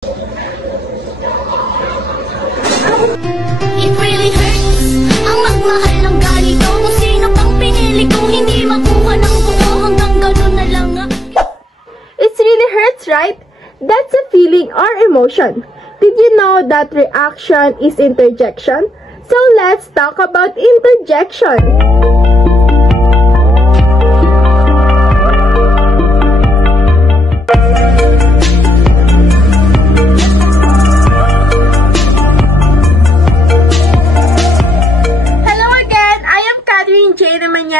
It really hurts ang magmahal ng ganito. Kung sino pang pinili kong hindi makuha ng buo, hanggang ganun na lang. It really hurts, right? That's a feeling or emotion. Did you know that reaction is interjection? So let's talk about interjection.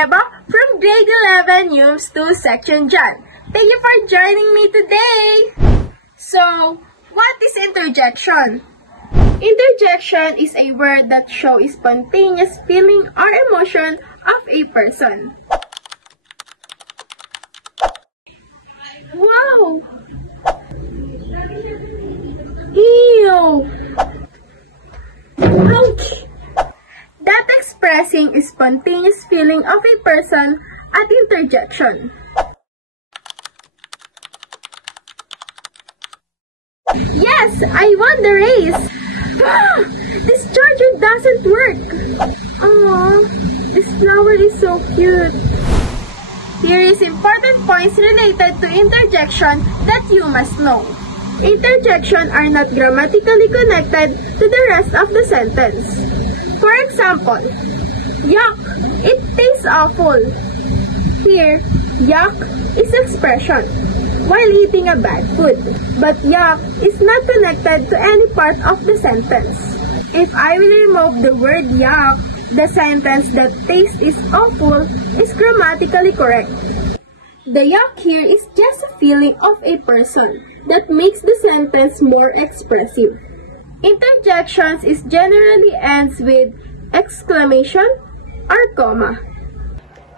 From grade 11, UMS 2, Section Jan. Thank you for joining me today! So, what is interjection? Interjection is a word that shows spontaneous feeling or emotion of a person. Wow! Ew! Ouch! That expressing a spontaneous feeling of a person at interjection. Yes, I won the race! This charger doesn't work! Aww, this flower is so cute. Here is important points related to interjection that you must know. Interjection are not grammatically connected to the rest of the sentence. For example, yuck, it tastes awful. Here, yuck is expression while eating a bad food, but yuck is not connected to any part of the sentence. If I will remove the word yuck, the sentence that taste is awful is grammatically correct. The yuck here is just a feeling of a person that makes the sentence more expressive. Interjections is generally ends with exclamation or comma.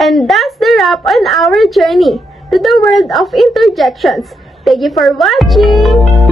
And that's the wrap on our journey to the world of interjections. Thank you for watching!